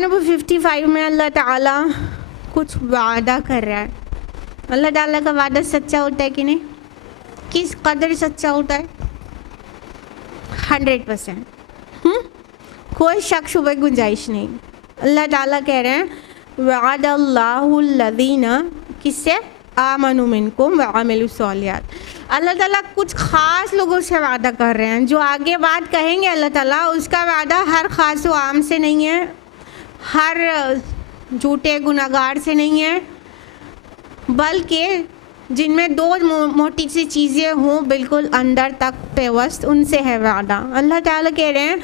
آیت نمبر 55 میں اللہ تعالیٰ کچھ وعدہ کر رہا ہے. اللہ تعالیٰ کا وعدہ سچا ہوتا ہے کہ نہیں؟ کس قدر سچا ہوتا ہے؟ 100%. کوئی شک شبہ گنجائش نہیں. اللہ تعالیٰ کہہ رہے ہیں وعد اللہ الذین، کس سے؟ آمنوا منکم وعملوا الصالحات. اللہ تعالیٰ کچھ خاص لوگوں سے وعدہ کر رہے ہیں. جو آگے بات کہیں گے اللہ تعالیٰ، اس کا وعدہ ہر خاص و عام سے نہیں ہے، ہر جھوٹے گناہگار سے نہیں ہے، بلکہ جن میں دو موٹی سی چیزیں ہوں بالکل اندر تک پیوست، ان سے ہے وعدہ. اللہ تعالیٰ کہہ رہے ہیں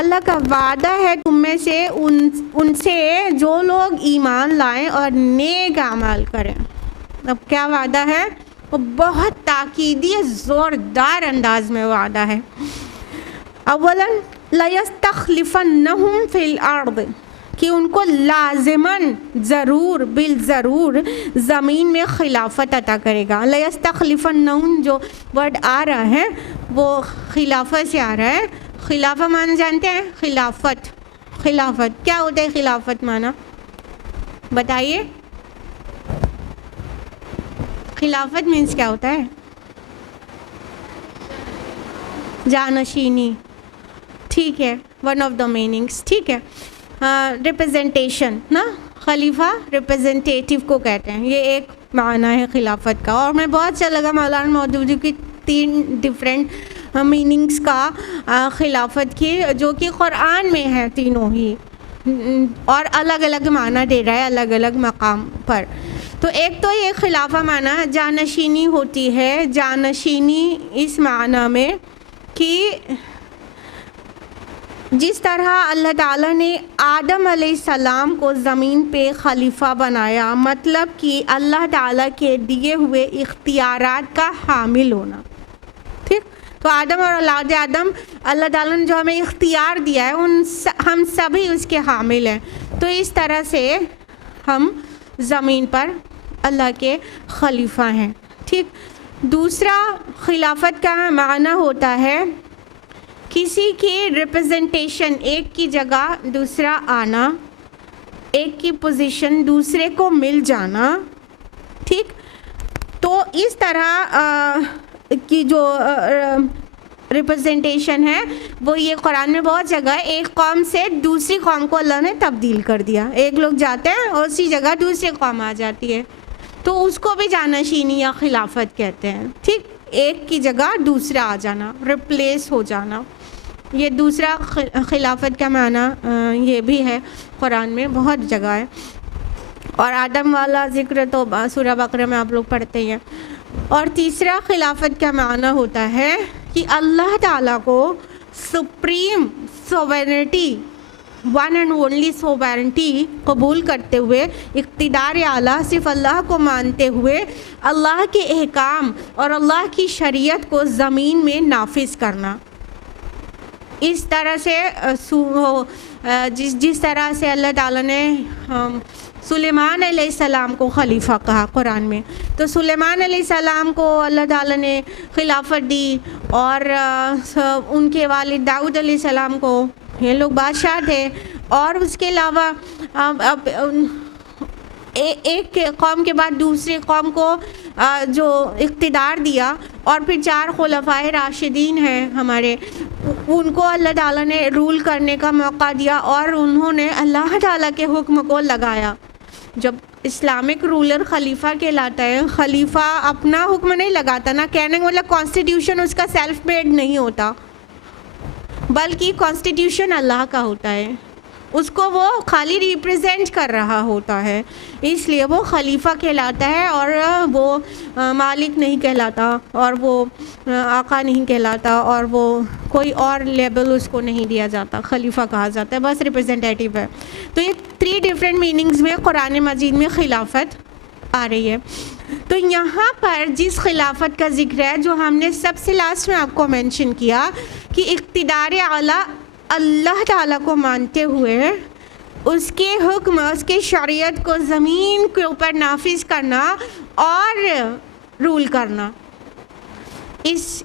اللہ کا وعدہ ہے تم میں سے ان سے جو لوگ ایمان لائیں اور نیک اعمال کریں. اب کیا وعدہ ہے؟ وہ بہت تاکیدی زوردار انداز میں وعدہ ہے. اولاً لَيَسْتَخْلِفَنَّهُمْ فِي الْأَرْضِ، کہ ان کو لازماً ضرور بالضرور زمین میں خلافت عطا کرے گا. لَيَسْتَخْلِفَنَّهُمْ جو ورڈ آ رہا ہے وہ خلافت سے آ رہا ہے. خلافہ معنی جانتے ہیں؟ خلافت. خلافت کیا ہوتا ہے؟ خلافت معنی بتائیے. خلافت مینس کیا ہوتا ہے؟ جانشینی. ٹھیک ہے، ون آف دا میننگس. ٹھیک ہے. ریپرزنٹیشن نا، خلیفہ ریپرزنٹیٹیو کو کہتے ہیں. یہ ایک معنی ہے خلافت کا. اور میں بہت اچھا لگا مولانا مودودی کی 3 ڈفرینٹ میننگس کا خلافت کی، جو کہ قرآن میں ہے تینوں ہی، اور الگ الگ معنی دے رہا ہے الگ الگ مقام پر. تو ایک تو یہ خلافہ معنی جانشینی ہوتی ہے. جانشینی اس معنی میں کہ جس طرح اللہ تعالیٰ نے آدم علیہ السلام کو زمین پہ خلیفہ بنایا، مطلب کہ اللہ تعالیٰ کے دیے ہوئے اختیارات کا حامل ہونا. ٹھیک، تو آدم اور اولاد آدم، اللہ تعالیٰ نے جو ہمیں اختیار دیا ہے ہم سبھی اس کے حامل ہیں. تو اس طرح سے ہم زمین پر اللہ کے خلیفہ ہیں. ٹھیک. دوسرا خلافت کا معنی ہوتا ہے کسی کی ریپرزنٹیشن، ایک کی جگہ دوسرا آنا، ایک کی پوزیشن دوسرے کو مل جانا. ٹھیک. تو اس طرح کی جو ریپرزنٹیشن ہے وہ یہ قرآن میں بہت جگہ ہے. ایک قوم سے دوسری قوم کو اللہ نے تبدیل کر دیا. ایک لوگ جاتے ہیں اور اسی جگہ دوسری قوم آ جاتی ہے، تو اس کو بھی جانشینی یا خلافت کہتے ہیں. ٹھیک. ایک کی جگہ دوسرا آ جانا، ریپلیس ہو جانا، یہ دوسرا خلافت کا معنی یہ بھی ہے قرآن میں بہت جگہ ہے. اور آدم والا ذکر تو سورہ بقرہ میں آپ لوگ پڑھتے ہیں. اور تیسرا خلافت کا معنی ہوتا ہے کہ اللہ تعالیٰ کو supreme sovereignty, one and only sovereignty قبول کرتے ہوئے، اقتدار اعلیٰ صرف اللہ کو مانتے ہوئے، اللہ کے احکام اور اللہ کی شریعت کو زمین میں نافذ کرنا. اس طرح سے جس طرح سے اللہ تعالیٰ نے سلیمان علیہ السلام کو خلیفہ کہا قرآن میں، تو سلیمان علیہ السلام کو اللہ تعالیٰ نے خلافت دی، اور ان کے والد داؤد علیہ السلام کو، یہ لوگ بادشاہ تھے. اور اس کے علاوہ اب ایک قوم کے بعد دوسری قوم کو جو اقتدار دیا، اور پھر 4 خلفائے راشدین ہیں ہمارے، ان کو اللہ تعالیٰ نے رول کرنے کا موقع دیا، اور انہوں نے اللہ تعالیٰ کے حکم کو لگایا. جب اسلامک رولر خلیفہ کہلاتا ہے، خلیفہ اپنا حکم نہیں لگاتا نا، کہنے کا مطلب کانسٹیٹیوشن اس کا سیلف میڈ نہیں ہوتا، بلکہ کانسٹیٹیوشن اللہ کا ہوتا ہے، اس کو وہ خالی ریپرزینٹ کر رہا ہوتا ہے، اس لیے وہ خلیفہ کہلاتا ہے، اور وہ مالک نہیں کہلاتا، اور وہ آقا نہیں کہلاتا، اور وہ کوئی اور لیبل اس کو نہیں دیا جاتا. خلیفہ کہا جاتا ہے، بس ریپرزینٹیٹیو ہے. تو یہ 3 ڈفرینٹ میننگز میں قرآن مجید میں خلافت آ رہی ہے. تو یہاں پر جس خلافت کا ذکر ہے، جو ہم نے سب سے لاسٹ میں آپ کو مینشن کیا، کہ اقتدار اعلیٰ اللہ تعالیٰ کو مانتے ہوئے اس کے حکم، اس کے شریعت کو زمین کے اوپر نافذ کرنا اور رول کرنا. اس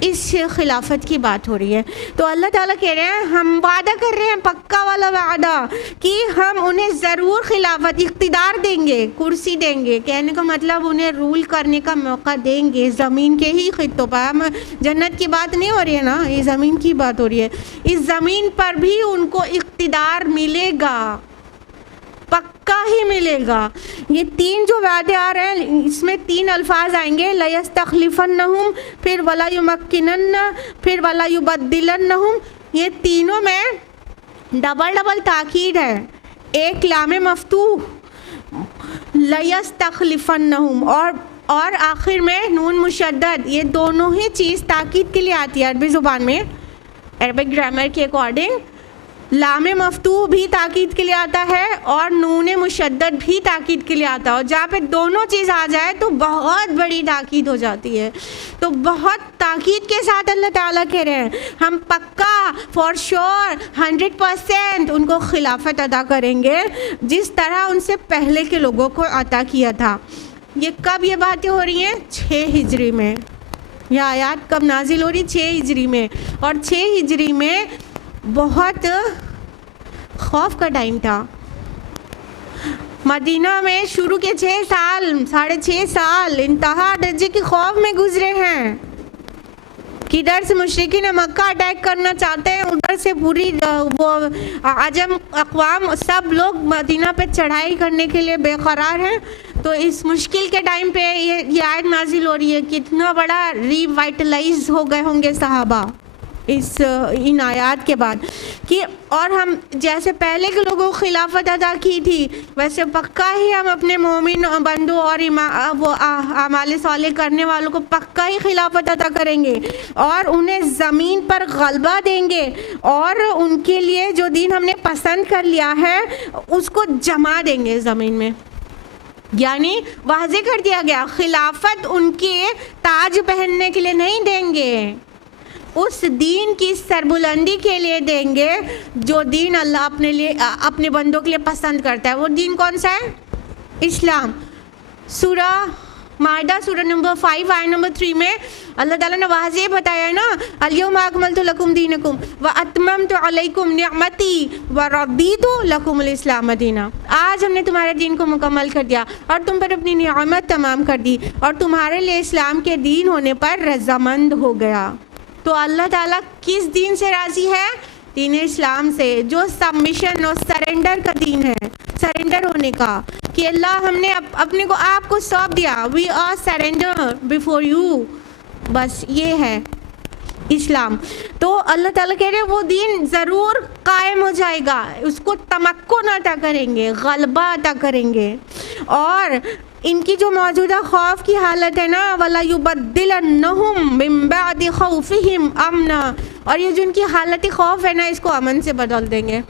اس خلافت کی بات ہو رہی ہے. تو اللہ تعالیٰ کہہ رہے ہیں ہم وعدہ کر رہے ہیں پکا والا وعدہ کہ ہم انہیں ضرور خلافت اقتدار دیں گے, کرسی دیں گے. کہنے کا مطلب انہیں رول کرنے کا موقع دیں گے زمین کے ہی خطوں پر. ہم جنت کی بات نہیں ہو رہی ہے نا, یہ زمین کی بات ہو رہی ہے. اس زمین پر بھی ان کو اقتدار ملے گا, پکا ہی ملے گا. یہ تین جو وعدے آ رہے ہیں اس میں تین الفاظ آئیں گے, لَيَسْتَخْلِفَنَّهُمْ, پھر وَلَا يُمَكِّنَنَّ, پھر وَلَا يُبَدِّلَنَّهُمْ. یہ تینوں میں ڈبل تاکید ہے. ایک لام مفتوح لَيَسْتَخْلِفَنَّهُمْ اور آخر میں نون مشدد. یہ دونوں ہی چیز تاکید کے لیے آتی ہے عربی زبان میں. عربک گرامر کے اکارڈنگ لام مفتوح بھی تاکید کے لیے آتا ہے اور نون مشدد بھی تاکید کے لیے آتا ہے, اور جہاں پہ دونوں چیز آ جائے تو بہت بڑی تاکید ہو جاتی ہے. تو بہت تاکید کے ساتھ اللہ تعالیٰ کہہ رہے ہیں ہم پکا فار شور 100% ان کو خلافت عطا کریں گے جس طرح ان سے پہلے کے لوگوں کو عطا کیا تھا. یہ کب یہ باتیں ہو رہی ہیں؟ 6 ہجری میں. یہ آیات کب نازل ہو رہی؟ 6 ہجری میں. اور 6 ہجری میں بہت خوف کا ٹائم تھا. مدینہ میں شروع کے 6 سال 6.5 سال انتہا درجے کے خوف میں گزرے ہیں. کدھر سے مشرکین مکہ اٹیک کرنا چاہتے ہیں, ادھر سے پوری وہ عجم اقوام سب لوگ مدینہ پہ چڑھائی کرنے کے لیے بے قرار ہیں. تو اس مشکل کے ٹائم پہ یہ آیت نازل ہو رہی ہے. کتنا بڑا ریوائٹلائز ہو گئے ہوں گے صحابہ ان آیات کے بعد کہ اور ہم جیسے پہلے کے لوگوں کو خلافت عطا کی تھی ویسے پکا ہی ہم اپنے مومن بندوں اور وہ اعمال صالح کرنے والوں کو پکا ہی خلافت عطا کریں گے اور انہیں زمین پر غلبہ دیں گے اور ان کے لیے جو دین ہم نے پسند کر لیا ہے اس کو جما دیں گے زمین میں. یعنی واضح کر دیا گیا خلافت ان کے تاج پہننے کے لیے نہیں دیں گے, اس دین کی سربلندی کے لیے دیں گے جو دین اللہ اپنے بندوں کے لیے پسند کرتا ہے. وہ دین کون سا ہے؟ اسلام. سورہ مائدہ سورہ نمبر 5 آیت نمبر 3 میں اللہ تعالیٰ نے واضح بتایا ہے نا, الیوم اکملت لکم دینکم واتممت علیکم نعمتی ورضیت لکم الاسلام دینا. آج ہم نے تمہارے دین کو مکمل کر دیا اور تم پر اپنی نعمت تمام کر دی اور تمہارے لیے اسلام کے دین ہونے پر رضامند ہو گیا. تو اللہ تعالیٰ کس دین سے راضی ہے؟ دین اسلام سے, جو سبمیشن اور سرنڈر کا دین ہے, سرنڈر ہونے کا کہ اللہ ہم نے اپنے کو آپ کو سونپ دیا, we are surrender before you. بس یہ ہے اسلام. تو اللہ تعالیٰ کہہ رہے ہیں وہ دین ضرور قائم ہو جائے گا, اس کو تمکن عطا کریں گے, غلبہ عطا کریں گے. اور ان کی جو موجودہ خوف کی حالت ہے نا, وَلَا يُبَدِّلَنَّهُمْ مِن بَعْدِ خَوْفِهِمْ أَمْنًا, اور یہ جو ان کی حالت خوف ہے نا اس کو امن سے بدل دیں گے.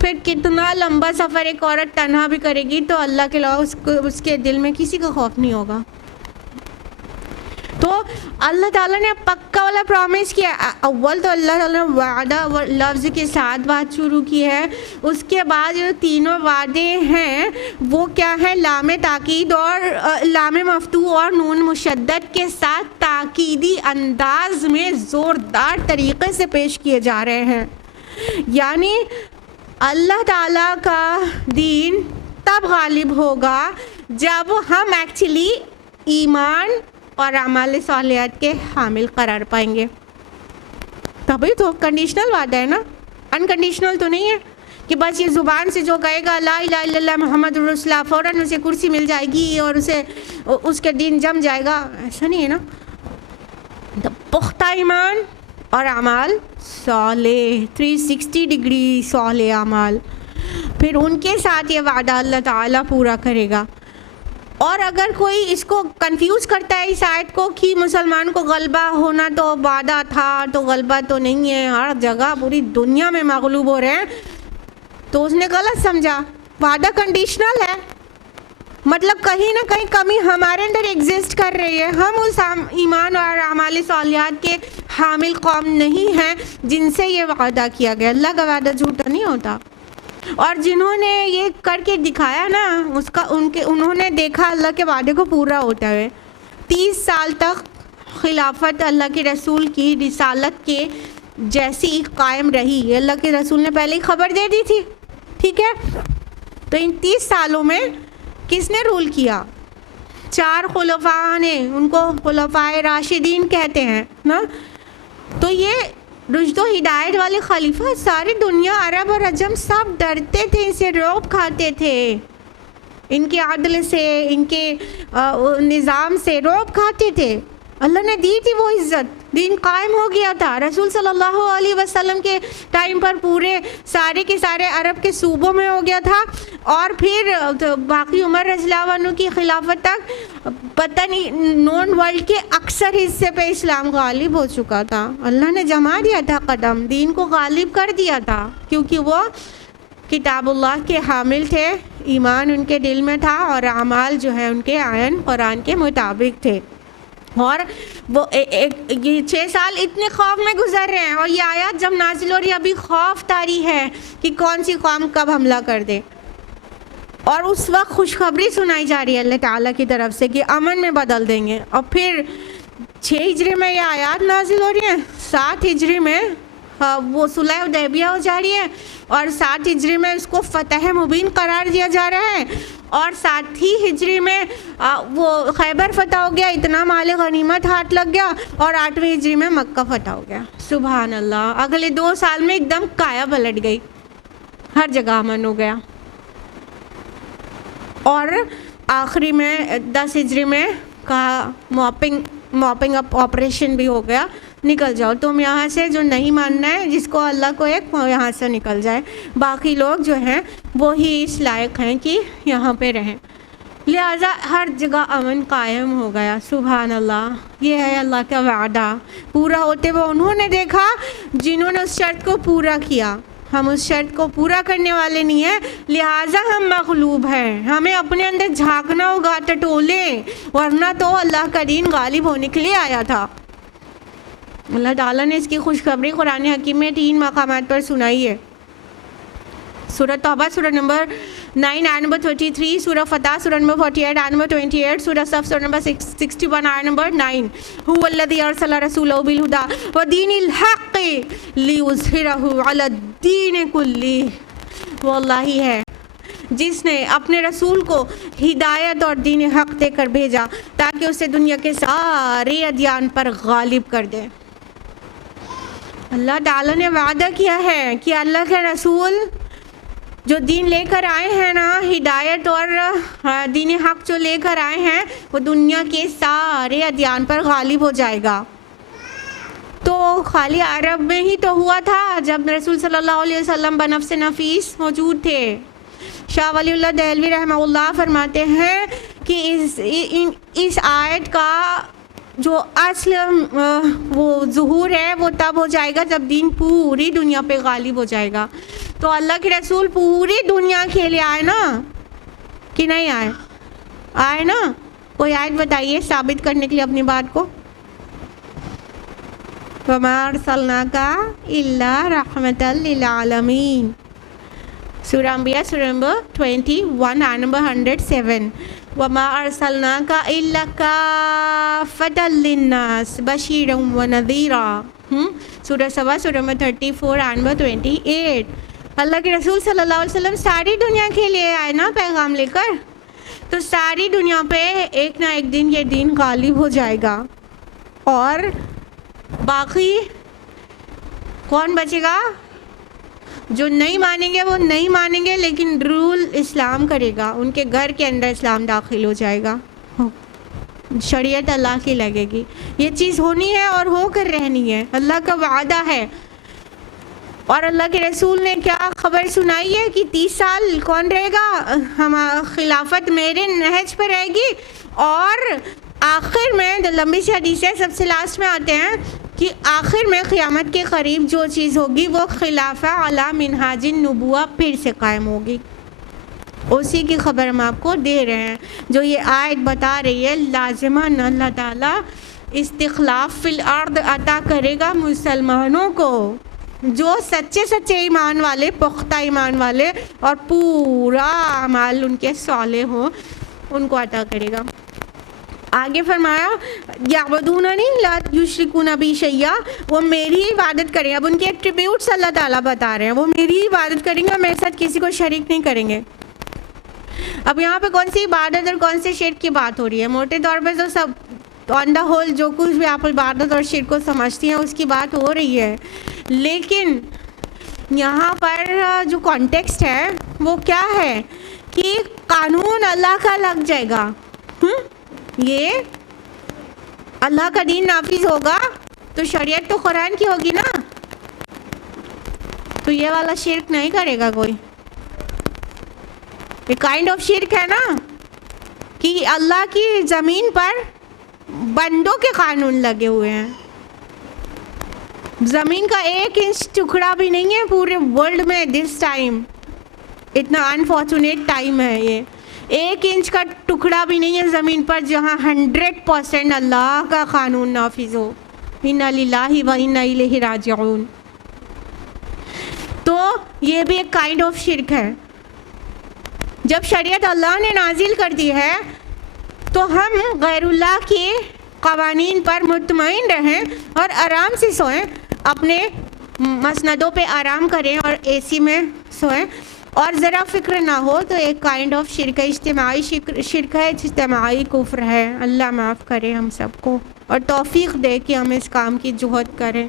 پھر کتنا لمبا سفر ایک عورت تنہا بھی کرے گی تو اللہ کے علاوہ اس کے دل میں کسی کا خوف نہیں ہوگا. تو اللہ تعالیٰ نے پکا والا پرومس کیا. اول تو اللہ تعالیٰ نے وعدہ لفظ کے ساتھ بات شروع کی ہے, اس کے بعد جو تینوں وعدے ہیں وہ کیا ہے؟ لام تاکید اور لام مفتوح اور نون مشدد کے ساتھ تاکیدی انداز میں زوردار طریقے سے پیش کیے جا رہے ہیں. یعنی اللہ تعالیٰ کا دین تب غالب ہوگا جب ہم ایکچولی ایمان اور اعمال صالحات کے حامل قرار پائیں گے. تبھی تو کنڈیشنل وعدہ ہے نا, انکنڈیشنل تو نہیں ہے کہ بس یہ زبان سے جو کہے گا لا الہ الا اللہ محمد رسول اللہ فوراً اسے کرسی مل جائے گی اور اس کے دین جم جائے گا, ایسا نہیں ہے نا. پختہ ایمان اور اعمال صالح 360 ڈگری صالح اعمال, پھر ان کے ساتھ یہ وعدہ اللہ تعالیٰ پورا کرے گا. اور اگر کوئی اس کو کنفیوز کرتا ہے اس آیت کو کہ مسلمان کو غلبہ ہونا تو وعدہ تھا تو غلبہ تو نہیں ہے, ہر جگہ پوری دنیا میں مغلوب ہو رہے ہیں, تو اس نے غلط سمجھا. وعدہ کنڈیشنل ہے, مطلب کہیں نہ کہیں کمی ہمارے اندر ایگزسٹ کر رہی ہے. ہم اس ایمان اور اعمال صالحات کے حامل قوم نہیں ہیں جن سے یہ وعدہ کیا گیا. اللہ کا وعدہ جھوٹا نہیں ہوتا. اور جنہوں نے یہ کر کے دکھایا نا انہوں نے دیکھا اللہ کے وعدے کو پورا ہوتا ہے. 30 سال تک خلافت اللہ کے رسول کی رسالت کے جیسی قائم رہی. اللہ کے رسول نے پہلے ہی خبر دے دی تھی, ٹھیک ہے. تو ان 30 سالوں میں کس نے رول کیا؟ 4 خلفاء نے, ان کو خلفائے راشدین کہتے ہیں نا. تو یہ رشد و ہدایت والے خلیفہ ساری دنیا, عرب اور عجم سب ڈرتے تھے, اسے رعب کھاتے تھے, ان کے عدل سے, ان کے نظام سے رعب کھاتے تھے. اللہ نے دی تھی وہ عزت, دین قائم ہو گیا تھا. رسول صلی اللہ علیہ وسلم کے ٹائم پر پورے سارے کے سارے عرب کے صوبوں میں ہو گیا تھا, اور پھر باقی عمر رضی اللہ عنہ کی خلافت تک پتہ نہیں نون ورلڈ کے اکثر حصے پہ اسلام غالب ہو چکا تھا. اللہ نے جما دیا تھا قدم, دین کو غالب کر دیا تھا, کیونکہ وہ کتاب اللہ کے حامل تھے, ایمان ان کے دل میں تھا, اور اعمال جو ہے ان کے عین قرآن کے مطابق تھے. اور وہ یہ 6 سال اتنے خوف میں گزر رہے ہیں, اور یہ آیات جب نازل ہو رہی ہے ابھی خوف طاری ہے کہ کون سی قوم کب حملہ کر دے. اور اس وقت خوشخبری سنائی جا رہی ہے اللہ تعالیٰ کی طرف سے کہ امن میں بدل دیں گے. اور پھر 6 ہجری میں یہ آیات نازل ہو رہی ہیں, 7 ہجری میں وہ صلح حدیبیہ ہو جا رہی ہے, اور 7 ہجری میں اس کو فتح مبین قرار دیا جا رہا ہے, اور 7 ہی ہجری میں وہ خیبر فتح ہو گیا, اتنا مال غنیمت ہاتھ لگ گیا, اور 8ویں ہجری میں مکہ فتح ہو گیا. سبحان اللہ. اگلے 2 سال میں ایک دم کایا پلٹ گئی, ہر جگہ امن ہو گیا. اور آخری میں 10 ہجری میں کہا موپنگ اپ آپریشن بھی ہو گیا, نکل جاؤ تم یہاں سے, جو نہیں ماننا ہے جس کو اللہ کو ایک وہ یہاں سے نکل جائے, باقی لوگ جو ہیں وہی اس لائق ہیں کہ یہاں پہ رہیں. لہٰذا ہر جگہ امن قائم ہو گیا. سبحان اللہ. یہ ہے اللہ کا وعدہ پورا ہوتے ہوئے انہوں نے دیکھا جنہوں نے اس شرط کو پورا کیا. ہم اس شرط کو پورا کرنے والے نہیں ہیں, لہٰذا ہم مغلوب ہیں. ہمیں اپنے اندر جھانکنا ہوگا, ٹٹولیں, ورنہ تو اللہ کا دین غالب ہونے کے لیے آیا تھا. اللہ تعالیٰ نے اس کی خوشخبری قرآن حکیم میں 3 مقامات پر سنائی ہے. سورہ توبہ سورہ نمبر 9 آیت نمبر 33, سورہ فتح سورہ نمبر 48 آیت نمبر 28, سورہ صف سورہ نمبر 61 آیت نمبر 9. هو الذی ارسل رسولہ بالہدی ودین الحق لیظہرہ علی الدین کلہ. وہ اللہ ہی ہے جس نے اپنے رسول کو ہدایت اور دین حق دے کر بھیجا تاکہ اسے دنیا کے سارے ادیان پر غالب کر دے. اللہ تعالیٰ نے وعدہ کیا ہے کہ اللہ کے رسول جو دین لے کر آئے ہیں نا, ہدایت اور دین حق جو لے کر آئے ہیں, وہ دنیا کے سارے ادیان پر غالب ہو جائے گا. تو خالی عرب میں ہی تو ہوا تھا جب رسول صلی اللہ علیہ وسلم بنفس نفیس موجود تھے. شاہ ولی اللہ دہلوی رحمہ اللہ فرماتے ہیں کہ اس آیت کا جو اصل وہ ظہور ہے وہ تب ہو جائے گا جب دین پوری دنیا پہ غالب ہو جائے گا. تو اللہ کے رسول پوری دنیا کے لیے آئے نا کہ نہیں آئے؟ آئے نا. کوئی آیت بتائیے ثابت کرنے کے لیے اپنی بات کو. وَمَا أَرْسَلْنَاكَ إِلَّا رَحْمَةً لِلْعَالَمِينَ. سورہ انبیاء سورہ نمبر 21 آیت نمبر 107. وَمَا أَرْسَلْنَاكَ إِلَّا كَافَّةً لِلنَّاسِ بَشِيرًا وَنَذِيرًا. سورہ سبا سورہ نمبر 34 آیت نمبر 28. اللہ کے رسول صلی اللہ علیہ وسلم ساری دنیا کے لیے آئے نا پیغام لے کر, تو ساری دنیا پہ ایک نہ ایک دن یہ دین غالب ہو جائے گا, اور باقی کون بچے گا؟ جو نہیں مانیں گے وہ نہیں مانیں گے, لیکن رول اسلام کرے گا, ان کے گھر کے اندر اسلام داخل ہو جائے گا, شریعت اللہ کی لگے گی. یہ چیز ہونی ہے اور ہو کر رہنی ہے, اللہ کا وعدہ ہے. اور اللہ کے رسول نے کیا خبر سنائی ہے کہ 30 سال کون رہے گا؟ خلافت میرے نہج پہ رہے گی. اور آخر میں لمبی سی حدیثیں سب سے لاسٹ میں آتے ہیں کہ آخر میں قیامت کے قریب جو چیز ہوگی وہ خلافہ علی منہاج النبوہ پھر سے قائم ہوگی. اسی کی خبر ہم آپ کو دے رہے ہیں. جو یہ آیت بتا رہی ہے لازماً اللہ تعالیٰ استخلاف فی الارض عطا کرے گا مسلمانوں کو, جو سچے ایمان والے, پختہ ایمان والے, اور پورا اعمال ان کے صالح ہوں, ان کو عطا کرے گا. آگے فرمایا یعبدوننی لا یشرکون بی شیئا، وہ میری عبادت کریں. اب ان کے ایٹریبیوٹس اللہ تعالیٰ بتا رہے ہیں، وہ میری عبادت کریں گے اور میرے ساتھ کسی کو شریک نہیں کریں گے. اب یہاں پہ کون سی عبادت اور کون سے شرک کی بات ہو رہی ہے؟ موٹے طور پہ تو سب آن دا ہول جو کچھ بھی آپ عبادت اور شرک کو سمجھتی ہیں اس کی بات ہو رہی ہے، لیکن یہاں پر جو کانٹیکسٹ ہے وہ کیا ہے کہ قانون اللہ کا لگ جائے گا. یہ اللہ کا دین نافذ ہوگا تو شریعت تو قرآن کی ہوگی نا، تو یہ والا شرک نہیں کرے گا کوئی. یہ کائنڈ آف شرک ہے نا کہ اللہ کی زمین پر بندوں کے قانون لگے ہوئے ہیں. زمین کا 1 انچ ٹکڑا بھی نہیں ہے پورے ورلڈ میں. دس ٹائم اتنا انفارچونیٹ ٹائم ہے، یہ 1 انچ کا ٹکڑا بھی نہیں ہے زمین پر جہاں 100% اللہ کا قانون نافذ ہو. انا للہ و انا الیہ راجعون. تو یہ بھی ایک کائنڈ آف شرک ہے. جب شریعت اللہ نے نازل کر دی ہے تو ہم غیر اللہ کے قوانین پر مطمئن رہیں اور آرام سے سوئیں، اپنے مسندوں پہ آرام کریں اور اے سی میں سوئیں اور ذرا فکر نہ ہو. تو ایک کائنڈ آف شرک ہے، اجتماعی شرک ہے، اجتماعی کفر ہے. اللہ معاف کرے ہم سب کو اور توفیق دے کہ ہم اس کام کی جہد کریں.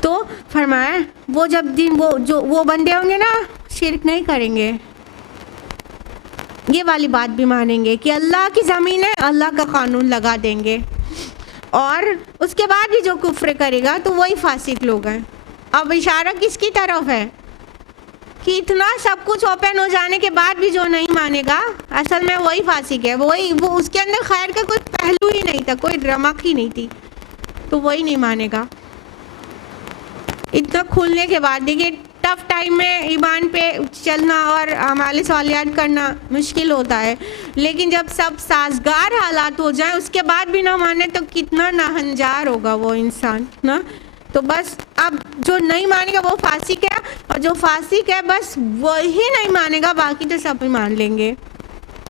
تو فرمایا وہ جب دن وہ بندے ہوں گے نا شرک نہیں کریں گے، یہ والی بات بھی مانیں گے کہ اللہ کی زمین ہے، اللہ کا قانون لگا دیں گے. اور اس کے بعد بھی جو کفر کرے گا تو وہی فاسق لوگ ہیں. اب اشارہ کس کی طرف ہے کہ اتنا سب کچھ اوپن ہو جانے کے بعد بھی جو نہیں مانے گا اصل میں وہی فاسق ہے. وہ اس کے اندر خیر کا کوئی پہلو ہی نہیں تھا، کوئی رمق ہی نہیں تھی، تو وہی نہیں مانے گا. اتنا کھلنے کے بعد دیکھیے ٹف ٹائم میں ایمان پہ چلنا اور اعمال صالحات کرنا مشکل ہوتا ہے، لیکن جب سب سازگار حالات ہو جائیں اس کے بعد بھی نہ مانے تو کتنا ناہنجار ہوگا وہ انسان نا. تو بس اب جو نہیں مانے گا وہ فاسق ہے، اور جو فاسق ہے بس وہی نہیں مانے گا، باقی تو سب ہی مان لیں گے.